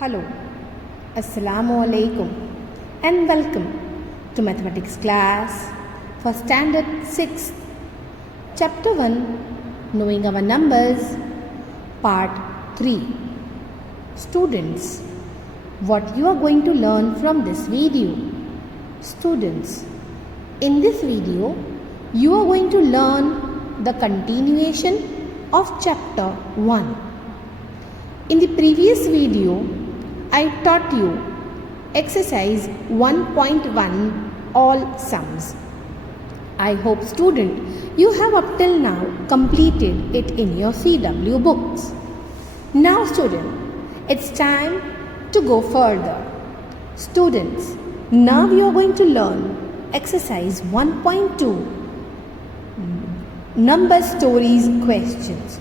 Hello, Assalamu alaikum and welcome to Mathematics class for Standard 6, Chapter 1, Knowing Our Numbers, Part 3. Students, what you are going to learn from this video? Students, in this video, you are going to learn the continuation of Chapter 1. In the previous video, I taught you exercise 1.1 all sums. I hope student you have up till now completed it in your CW books. Now student, it's time to go further. Students, now we are going to learn exercise 1.2 number stories questions.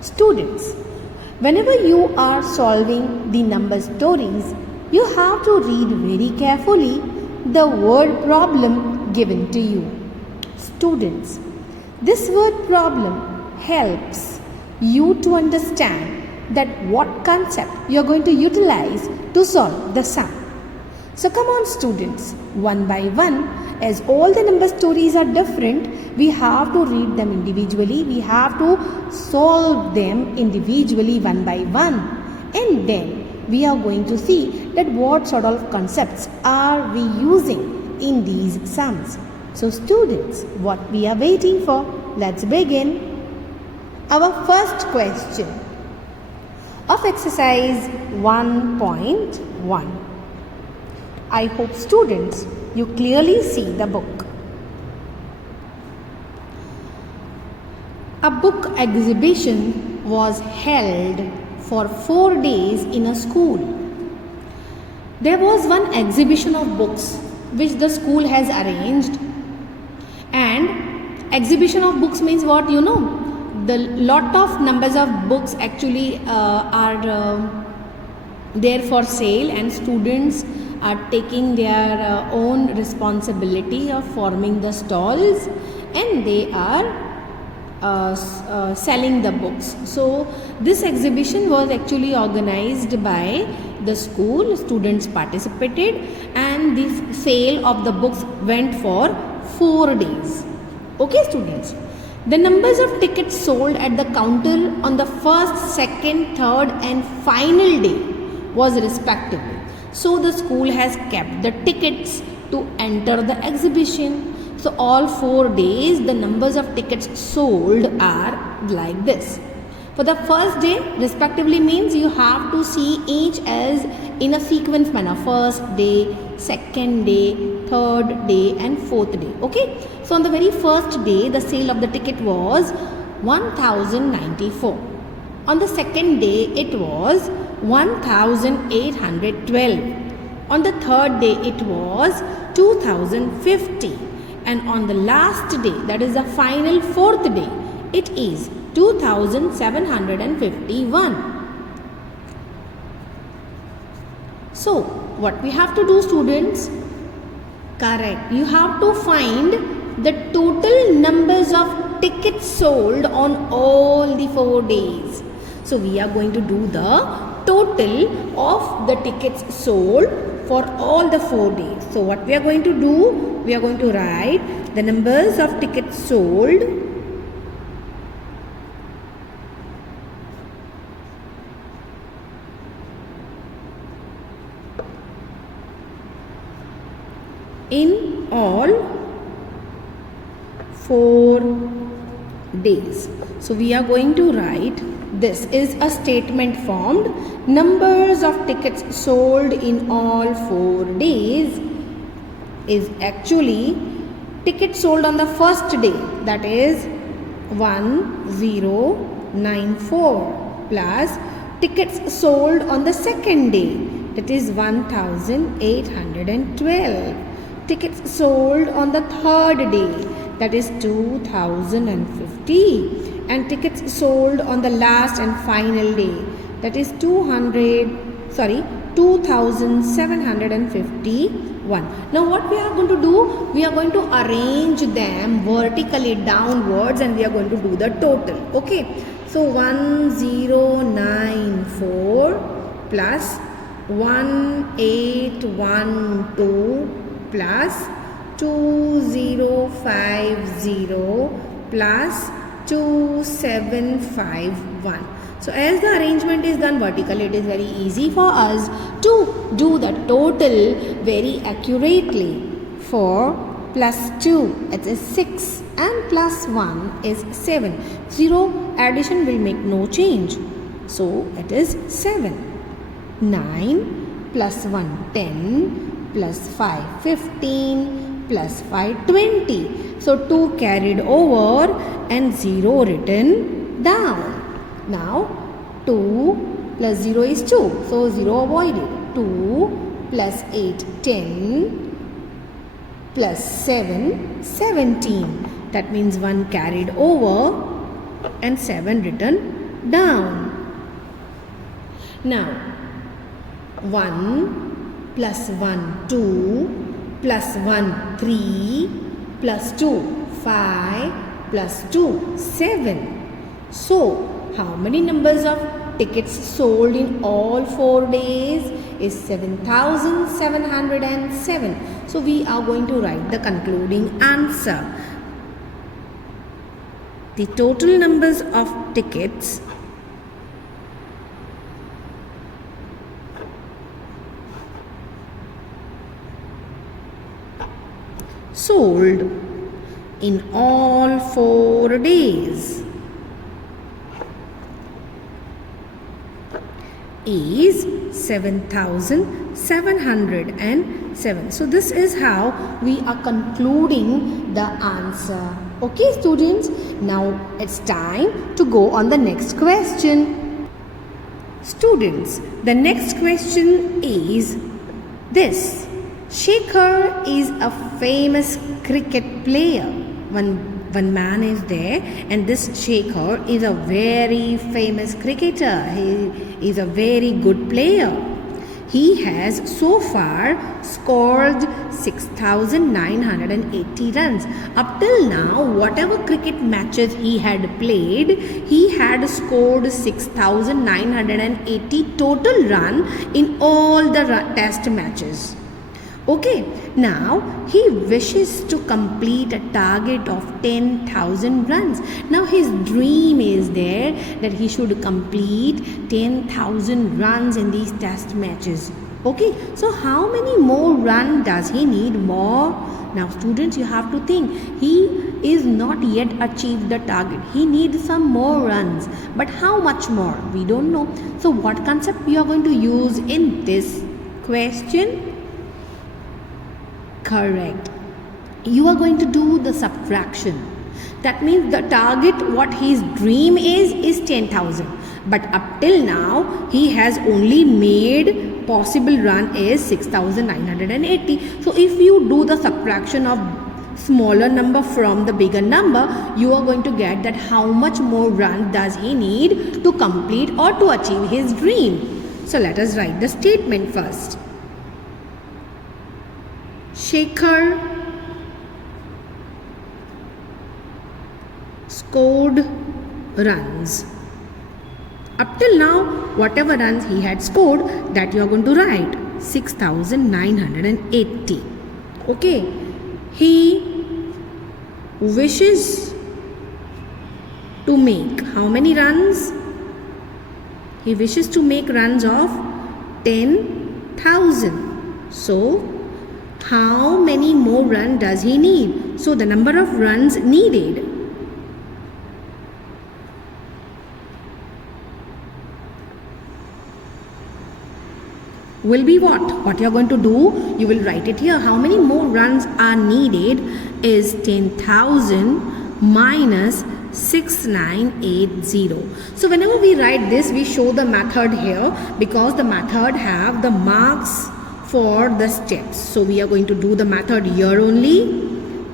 Students, whenever you are solving the number stories, you have to read very carefully the word problem given to you. Students, this word problem helps you to understand that what concept you are going to utilize to solve the sum. So come on students, one by one, as all the number stories are different, we have to read them individually, we have to solve them individually one by one, and then we are going to see that what sort of concepts are we using in these sums. So students, what we are waiting for? Let's begin. Our first question of exercise 1.1. I hope students you clearly see the book. A book exhibition was held for 4 days in a school. There was one exhibition of books which the school has arranged, and exhibition of books means what? You know, the lot of numbers of books actually are there for sale, and students are taking their own responsibility of forming the stalls, and they are selling the books. So this exhibition was actually organized by the school. Students participated, and the sale of the books went for 4 days. Okay students, the numbers of tickets sold at the counter on the first, second, third and final day was respectively. So the school has kept the tickets to enter the exhibition. So all 4 days the numbers of tickets sold are like this. For the first day respectively means you have to see each as in a sequence manner. First day, second day, third day and fourth day. Okay. So on the very first day the sale of the ticket was 1094. On the second day it was 1812. On the third day it was 2050, and on the last day, that is the final fourth day, it is 2751. So what we have to do students? Correct, you have to find the total numbers of tickets sold on all the 4 days. So we are going to do the total of the tickets sold for all the 4 days. So what we are going to do? We are going to write the numbers of tickets sold in all 4 days. So we are going to write, this is a statement formed, numbers of tickets sold in all 4 days is actually tickets sold on the first day, that is 1094, plus tickets sold on the second day, that is 1812, tickets sold on the third day, that is 2050, and tickets sold on the last and final day, that is 2751. Now what we are going to do? We are going to arrange them vertically downwards, and we are going to do the total. Okay. So 1094 plus 1812 plus 2050 plus 2751. So as the arrangement is done vertically, it is very easy for us to do the total very accurately. 4 plus 2, it is 6, and plus 1 is 7. 0 addition will make no change. So it is 7. 9 plus 1, 10, plus 5, 15, plus 5, 20. So 2 carried over and 0 written down. Now 2 plus 0 is 2. So 0 avoided. 2 plus 8, 10, plus 7, 17. That means 1 carried over and 7 written down. Now 1 plus 1, 2, plus 1, 3, plus 2, 5, plus 2, 7. So, how many numbers of tickets sold in all 4 days is 7,707. So, we are going to write the concluding answer. The total numbers of tickets sold in all 4 days is 7,707. So this is how we are concluding the answer. Okay, students, now it's time to go on the next question. Students, the next question is this. Shekhar is a famous cricket player. One man is there, and this Shekhar is a very famous cricketer. He is a very good player. He has so far scored 6,980 runs. Up till now, whatever cricket matches he had played, he had scored 6,980 total run in all the test matches. Okay, now he wishes to complete a target of 10,000 runs. Now his dream is there that he should complete 10,000 runs in these test matches. Okay, so how many more runs does he need more? Now students, you have to think, he is not yet achieved the target. He needs some more runs. But how much more? We don't know. So what concept we are going to use in this question? Correct. You are going to do the subtraction. That means the target, what his dream is 10,000. But up till now, he has only made possible run is 6,980. So if you do the subtraction of smaller number from the bigger number, you are going to get that how much more run does he need to complete or to achieve his dream. So let us write the statement first. Shekhar scored runs. Up till now, whatever runs he had scored, that you are going to write 6,980. Okay. He wishes to make how many runs? He wishes to make runs of 10,000. So, how many more runs does he need? So, the number of runs needed will be what? What you are going to do? You will write it here. How many more runs are needed is 10,000 minus 6,980. So whenever we write this, we show the method here because the method have the marks for the steps. So we are going to do the method here only.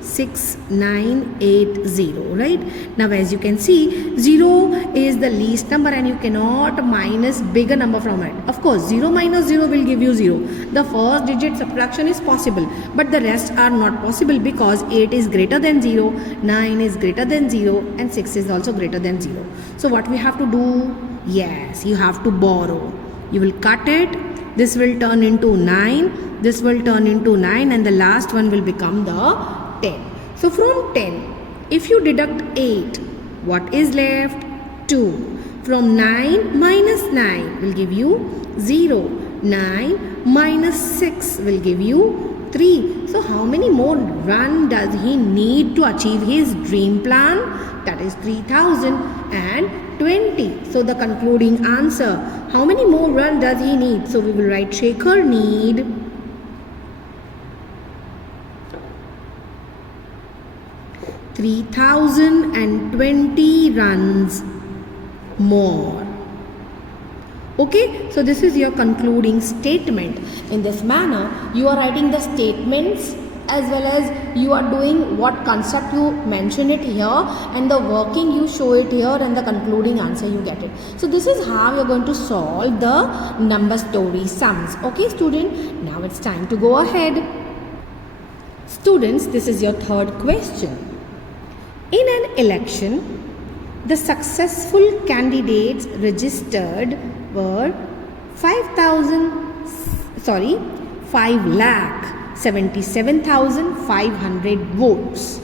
6,980, right? Now as you can see, 0 is the least number and you cannot minus bigger number from it. Of course, 0 minus 0 will give you 0. The first digit subtraction is possible, but the rest are not possible because 8 is greater than 0, 9 is greater than 0 and 6 is also greater than 0. So what we have to do? Yes, you have to borrow. You will cut it this will turn into 9, this will turn into 9, and the last one will become the 10. So from 10, if you deduct 8, what is left? 2. From 9 minus 9 will give you 0. 9 minus 6 will give you 3. So how many more run does he need to achieve his dream plan? That is 3020. So the concluding answer, how many more run does he need? So we will write Shekhar need 3020 runs more. Okay, so this is your concluding statement. In this manner, you are writing the statements as well as you are doing what concept you mention it here, and the working you show it here, and the concluding answer you get it. So this is how you are going to solve the number story sums. Okay student, now it's time to go ahead. Students, this is your third question. In an election, the successful candidates registered were 5,77,500 votes,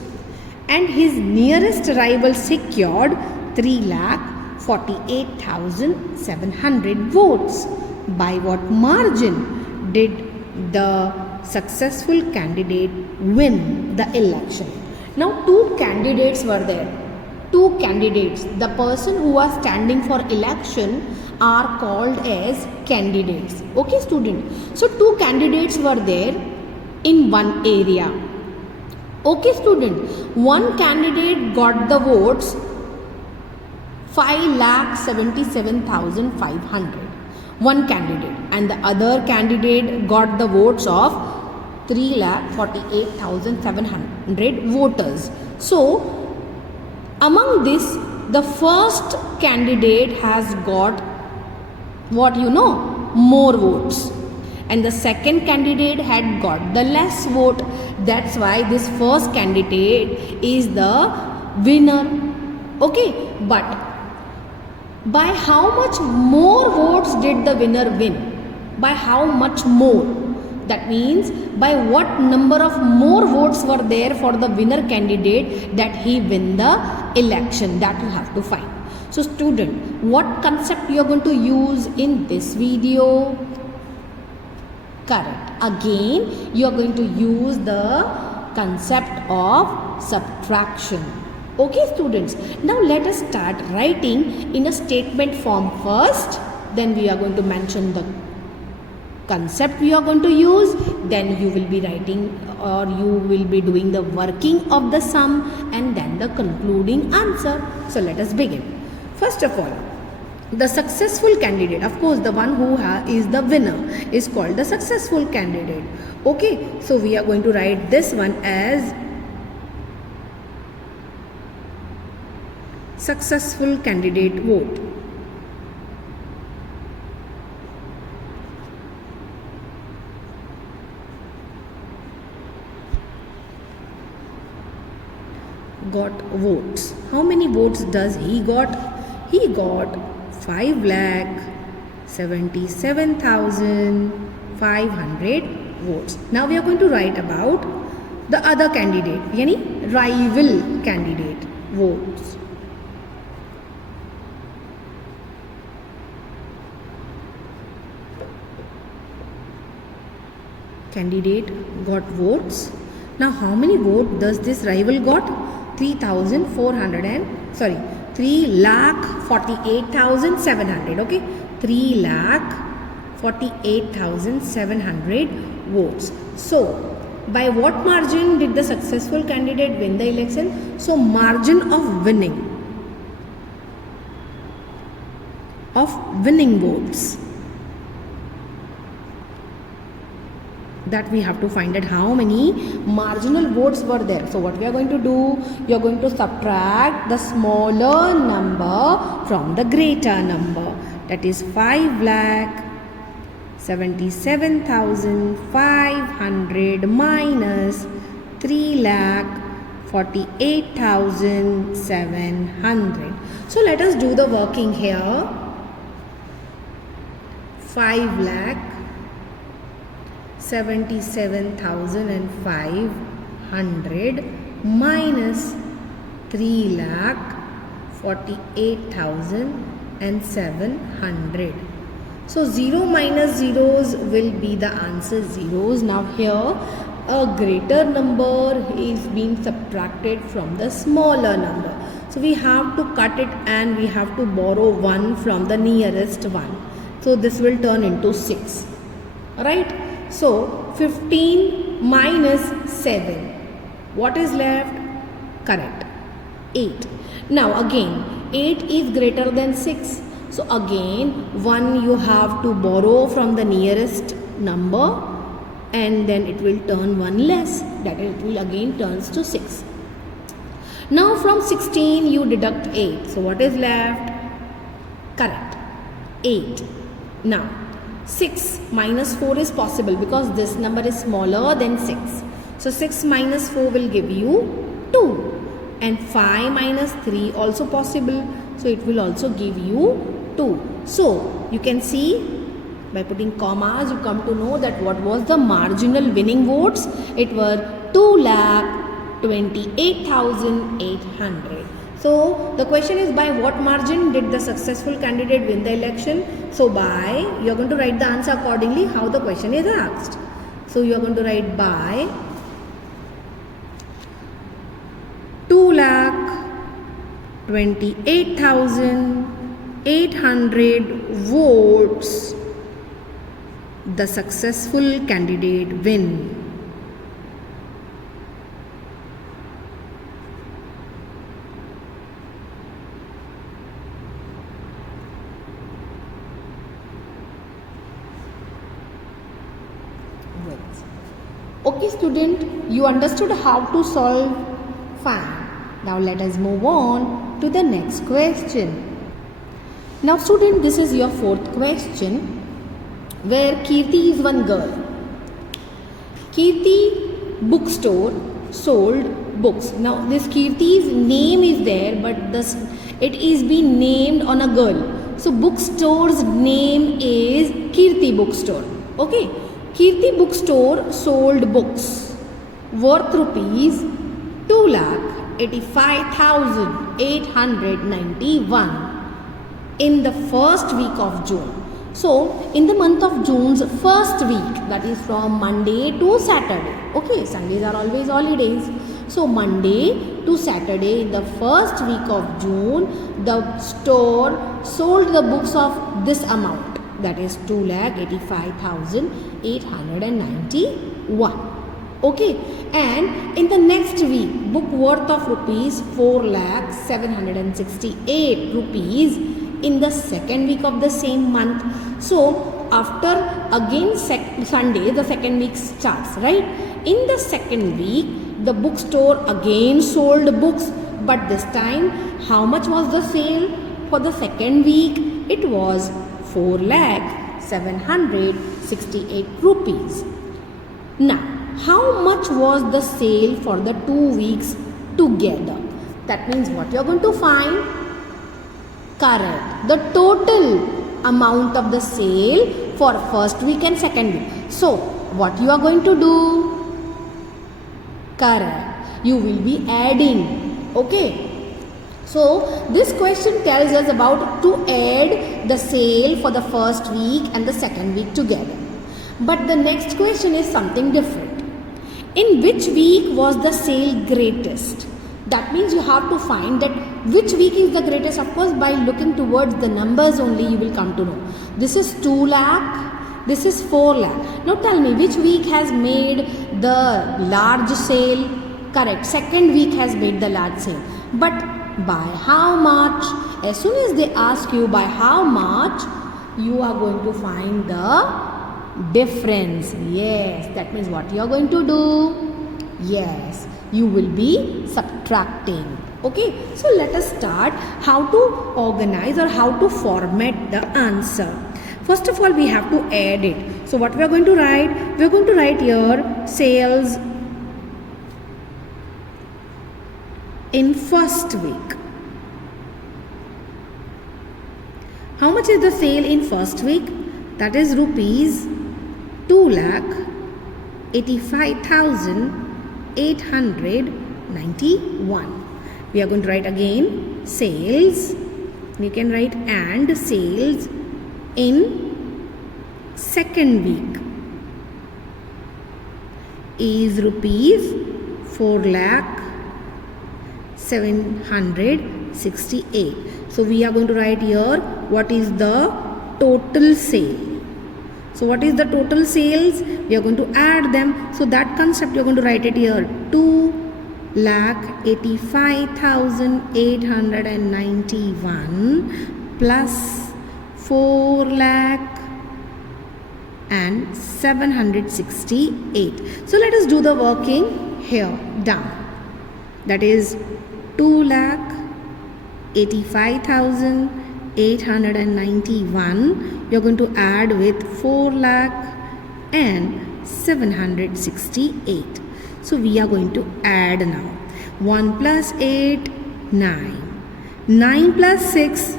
and his nearest rival secured 3,48,700 votes. By what margin did the successful candidate win the election? Now two candidates were there. Two candidates. The person who was standing for election are called as candidates. Okay student. So two candidates were there in one area. Okay student. One candidate got the votes 5,77,500. One candidate, and the other candidate got the votes of 3,48,700 voters. So among this, the first candidate has got more votes, and the second candidate had got the less vote. That's why this first candidate is the winner. Okay, but by how much more votes did the winner win? By how much more? That means by what number of more votes were there for the winner candidate that he win the election, that you have to find. So student, what concept you are going to use in this video? Correct. Again, you are going to use the concept of subtraction. Okay students, now let us start writing in a statement form first. Then we are going to mention the concept we are going to use. Then you will be writing, or you will be doing the working of the sum, and then the concluding answer. So let us begin. First of all, the successful candidate, of course the one who is the winner, is called the successful candidate. Okay, so we are going to write this one as successful candidate vote. Got votes. How many votes does he got? He got 5,77,500 votes. Now we are going to write about the other candidate, yani rival candidate votes. Candidate got votes. Now how many votes does this rival got? 3,48,700. Okay, 3,48,700 votes. So by what margin did the successful candidate win the election? So margin of winning votes, that we have to find out how many marginal votes were there. So what we are going to do, you are going to subtract the smaller number from the greater number, that is 5,77,500 minus 3,48,700. So let us do the working here. 5,77,500 77,500 minus 3,48,700. So 0 minus zeros will be the answer zeros. Now here a greater number is being subtracted from the smaller number. So we have to cut it and we have to borrow 1 from the nearest one. So this will turn into 6. Alright. So 15 minus 7. What is left? Correct. 8. Now again 8 is greater than 6. So again 1 you have to borrow from the nearest number and then it will turn 1 less. That it will again turns to 6. Now from 16 you deduct 8. So what is left? Correct. 8. Now 6 minus 4 is possible because this number is smaller than 6. So 6 minus 4 will give you 2. And 5 minus 3 also possible. So it will also give you 2. So you can see by putting commas you come to know that what was the marginal winning votes. It were 2,28,800. So the question is, by what margin did the successful candidate win the election? So by, you are going to write the answer accordingly how the question is asked. So you are going to write by 2,28,800 votes the successful candidate win. Okay student, you understood how to solve? Fine. Now let us move on to the next question. Now student, this is your fourth question where Kirti is one girl. Kirti bookstore sold books. Now this Kirti's name is there but it is being named on a girl. So bookstore's name is Kirti bookstore. Okay. Kirti bookstore sold books worth rupees 2,85,891 in the first week of June. So in the month of June's first week, that is from Monday to Saturday. Okay, Sundays are always holidays. So Monday to Saturday in the first week of June, the store sold the books of this amount. That is 2,85,891. Okay, and in the next week, book worth of rupees 4,768 rupees in the second week of the same month. So after again Sunday, the second week starts, right? In the second week, the bookstore again sold books, but this time, how much was the sale for the second week? It was 4,768 rupees. Now, how much was the sale for the 2 weeks together? That means what you are going to find? Correct. The total amount of the sale for first week and second week. So, what you are going to do? Correct. You will be adding. Okay. So, this question tells us about to add the sale for the first week and the second week together. But the next question is something different. In which week was the sale greatest? That means you have to find that which week is the greatest. Of course, by looking towards the numbers only you will come to know. This is 2 lakh, this is 4 lakh. Now tell me, which week has made the large sale? Correct, second week has made the large sale. But by how much? As soon as they ask you by how much, you are going to find the difference. Yes, that means what you are going to do? Yes, you will be subtracting. Okay, so let us start how to organize or how to format the answer. First of all, we have to add it. So what we are going to write? We are going to write here sales in first week. How much is the sale in first week? That is rupees 2 lakh 85,891. We are going to write again sales. We can write and sales in second week is rupees 4,768,000. So we are going to write here what is the total sale. So what is the total sales? We are going to add them. So that concept you are going to write it here. 2,85,891 plus 4,768,000. So let us do the working here down. That is 2,85,891. You're going to add with 4,768,000. So we are going to add now. 1 plus 8, 9. 9 plus 6,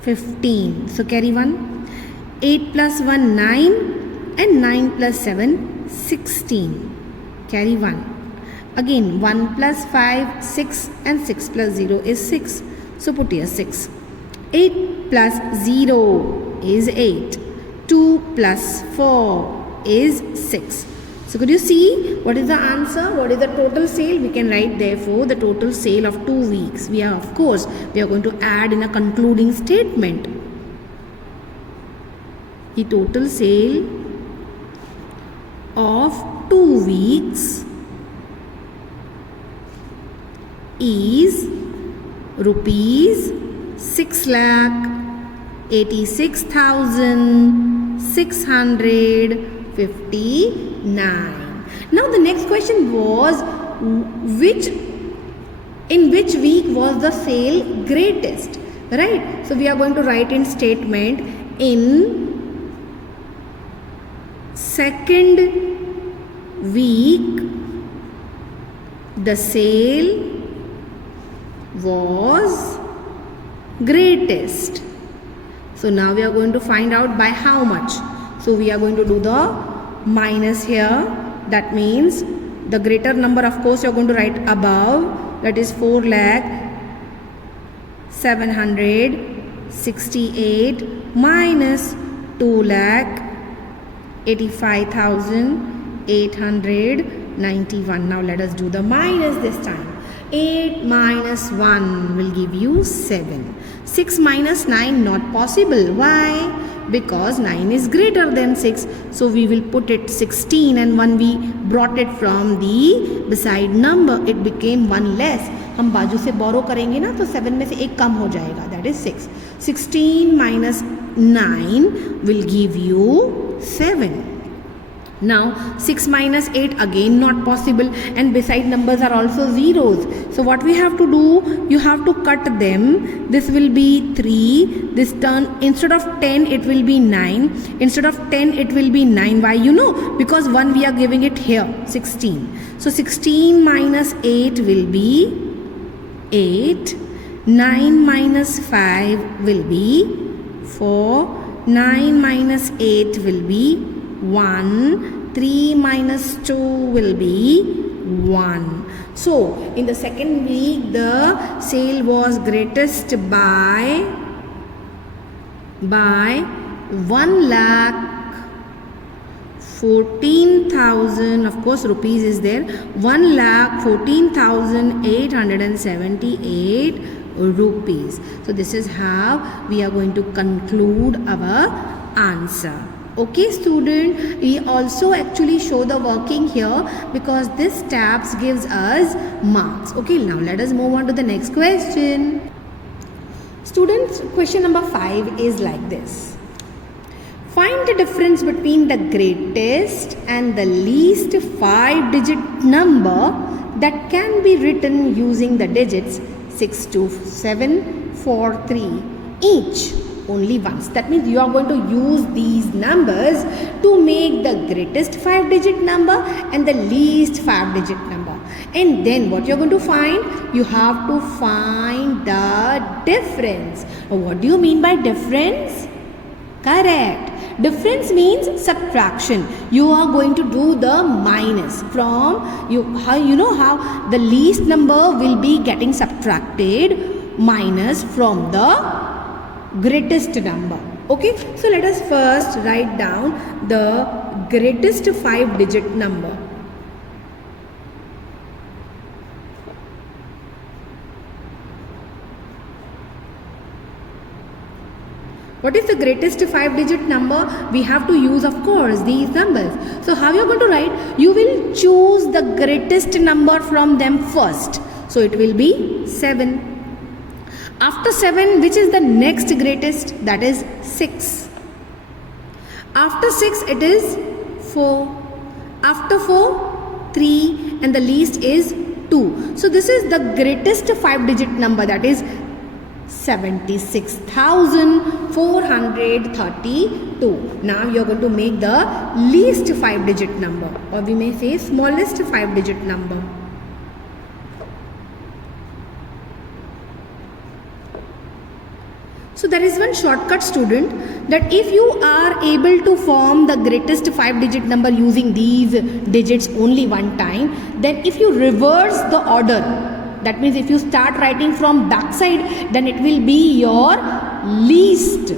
15. So carry 1. 8 plus 1, 9. And 9 plus 7, 16. Carry 1. Again 1 plus 5, 6. And 6 plus 0 is 6. So put here 6. 8 plus 0 is 8. 2 plus 4 is 6. So could you see what is the answer? What is the total sale? We can write therefore the total sale of 2 weeks. We are going to add in a concluding statement. The total sale of 2 weeks is rupees 6,86,659. Now the next question was in which week was the sale greatest, right? So we are going to write in statement in second week the sale was greatest. So now we are going to find out by how much. So we are going to do the minus here. That means the greater number, of course, you are going to write above. That is 4,768,000 minus 2,85,891. Now let us do the minus this time. 8 minus 1 will give you 7. 6 minus 9 not possible. Why? Because 9 is greater than 6. So we will put it 16, and when we brought it from the beside number, it became 1 less. हम बाजू से borrow करेंगे ना, तो 7 में से एक कम हो जाएगा. That is 6. 16 minus 9 will give you 7. Now 6 minus 8 again not possible, and beside numbers are also zeros. So what we have to do, you have to cut them. This will be 3. This turn, instead of 10 it will be 9. Instead of 10 it will be 9. Why? You know, because 1 we are giving it here, 16. So 16 minus 8 will be 8. 9 minus 5 will be 4. 9 minus 8 will be 1. 3 minus 2 will be 1. So in the second week the sale was greatest by 1,14,000. Of course rupees is there. 1,14,878 rupees. So this is how we are going to conclude our answer. Okay student, we also actually show the working here because this tabs gives us marks. Okay, now let us move on to the next question. Students, question number 5 is like this. Find the difference between the greatest and the least 5-digit number that can be written using the digits 62743 each. Only once. That means you are going to use these numbers to make the greatest 5-digit number and the least 5-digit number. And then what you are going to find? You have to find the difference. What do you mean by difference? Correct. Difference means subtraction. You are going to do the minus from how the least number will be getting subtracted minus from the greatest number. Okay, so let us first write down the greatest 5-digit number. What is the greatest 5-digit number? We have to use, of course, these numbers. So how you are going to write? You will choose the greatest number from them first. So it will be 7. After 7, which is the next greatest? That is 6. After 6, it is 4. After 4, 3, and the least is 2. So this is the greatest 5-digit number, that is 76,432. Now you are going to make the least 5-digit number, or we may say smallest 5-digit number. So there is one shortcut, student, that if you are able to form the greatest 5-digit number using these digits only one time, then if you reverse the order, that means if you start writing from back side, then it will be your least,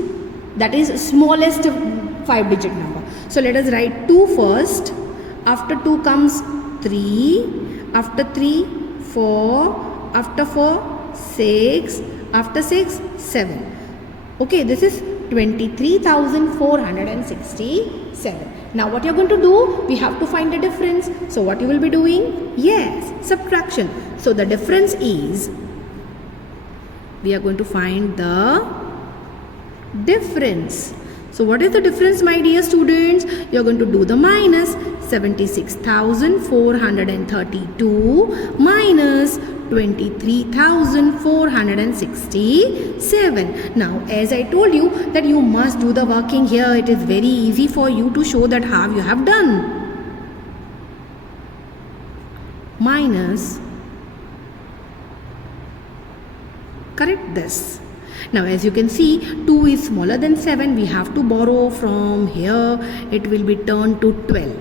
that is smallest 5-digit number. So let us write 2 first. After 2 comes 3. After 3, 4. After 4, 6. After 6, 7. Okay, this is 23,467. Now what you are going to do? We have to find the difference. So what you will be doing? Yes, subtraction. So the difference is, we are going to find the difference. So what is the difference, my dear students? You are going to do the minus. 76,432 minus 23,467. Now as I told you that you must do the working here, it is very easy for you to show that how you have done. Minus, correct this. Now as you can see, 2 is smaller than 7. We have to borrow from here. It will be turned to 12.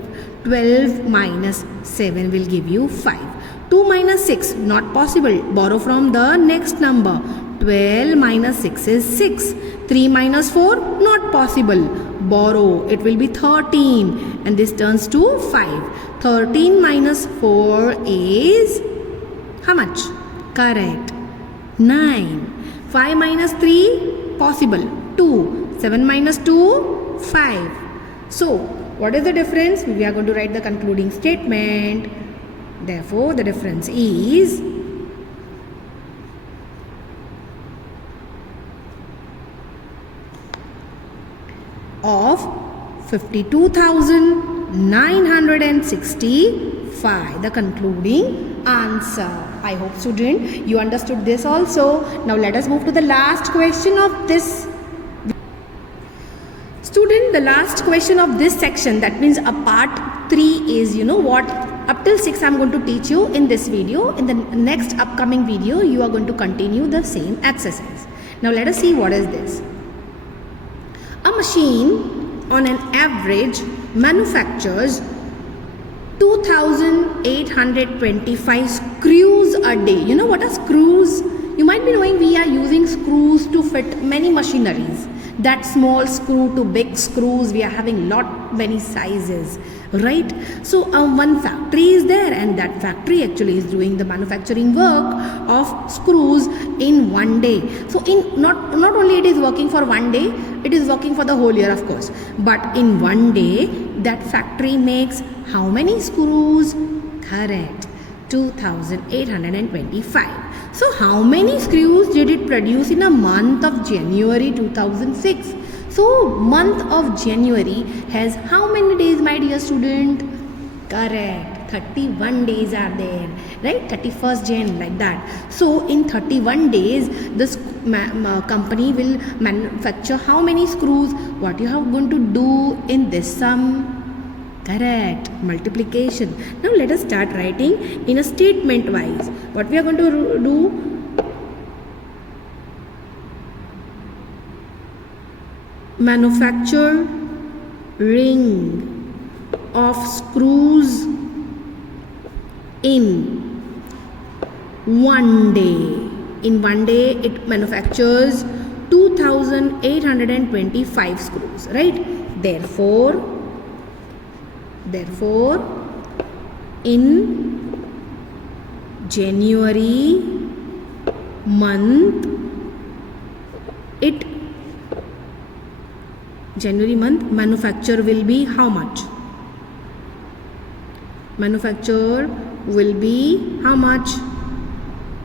12 minus 7 will give you 5. 2 minus 6, not possible. Borrow from the next number. 12 minus 6 is 6. 3 minus 4, not possible. Borrow. It will be 13. And this turns to 5. 13 minus 4 is how much? Correct. 9. 5 minus 3, possible. 2. 7 minus 2, 5. So, what is the difference? We are going to write the concluding statement. Therefore, the difference is of 52,965. The concluding answer. I hope, student, you understood this also. Now let us move to the last question of this. Student, the last question of this section, that means a part 3 is, you know what, up till 6 I am going to teach you in this video. In the next upcoming video, you are going to continue the same exercise. Now let us see what is this. A machine on an average manufactures 2,825 screws a day. You know what are screws? You might be knowing we are using screws to fit many machineries. That small screw to big screws, we are having many sizes, right? So one factory is there, and that factory actually is doing the manufacturing work of screws in one day. So in not only it is working for one day, it is working for the whole year, of course, but in one day that factory makes how many screws? Correct, 2,825. So how many screws did it produce in a month of January 2006? So month of January has how many days, my dear student? Correct, 31 days are there, right? 31st Jan, like that. So in 31 days, this company will manufacture how many screws? What you have going to do in this sum? Correct, multiplication. Now let us start writing in a statement wise. What we are going to do? Manufacture ring of screws in one day. In one day it manufactures 2825 screws, right? Therefore in January month manufacture will be how much? Manufacture will be how much?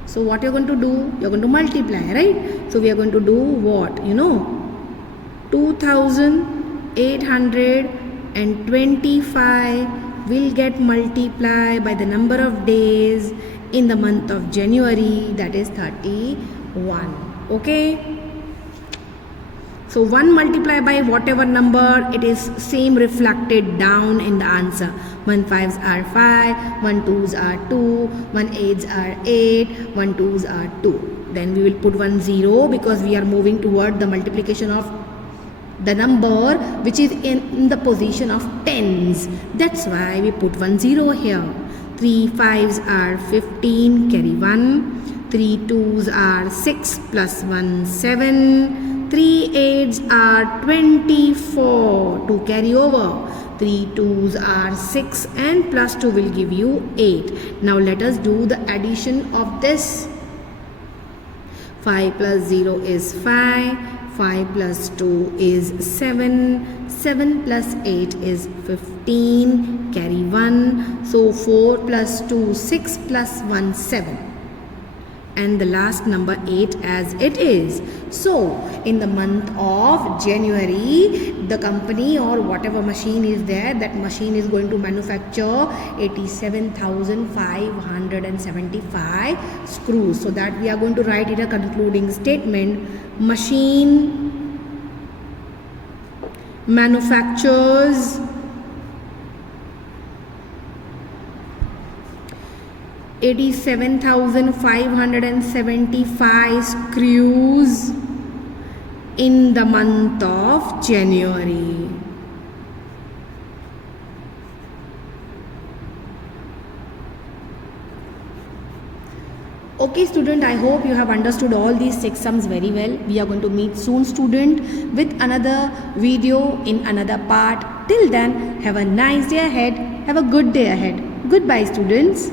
So what you're going to do? You're going to multiply, right? So we are going to do what? 2825 will get multiplied by the number of days in the month of January, that is 31. Okay? So 1 multiplied by whatever number, it is same reflected down in the answer. 1 5s are 5, 1 2s are 2, 1 8s are 8, 1 2s are 2. Then we will put 1 0 because we are moving toward the multiplication of the number which is in the position of tens. That's why we put 1 0 here. 3 5s are 15, carry 1. 3 2s are 6 plus 1 7. 3 8s are 24 to carry over. 3 2s are 6 and plus 2 will give you 8. Now let us do the addition of this. 5 plus 0 is 5. 5 plus 2 is 7. 7 plus 8 is 15. Carry 1. So 4 plus 2, 6 plus 1, 7. And the last number 8 as it is. So in the month of January, the company or whatever machine is there, that machine is going to manufacture 87,575 screws. So that we are going to write it a concluding statement. Machine manufactures 87,575 screws in the month of January. Okay student, I hope you have understood all these 6 sums very well. We are going to meet soon student with another video in another part. Till then, have a nice day ahead. Have a good day ahead. Goodbye students.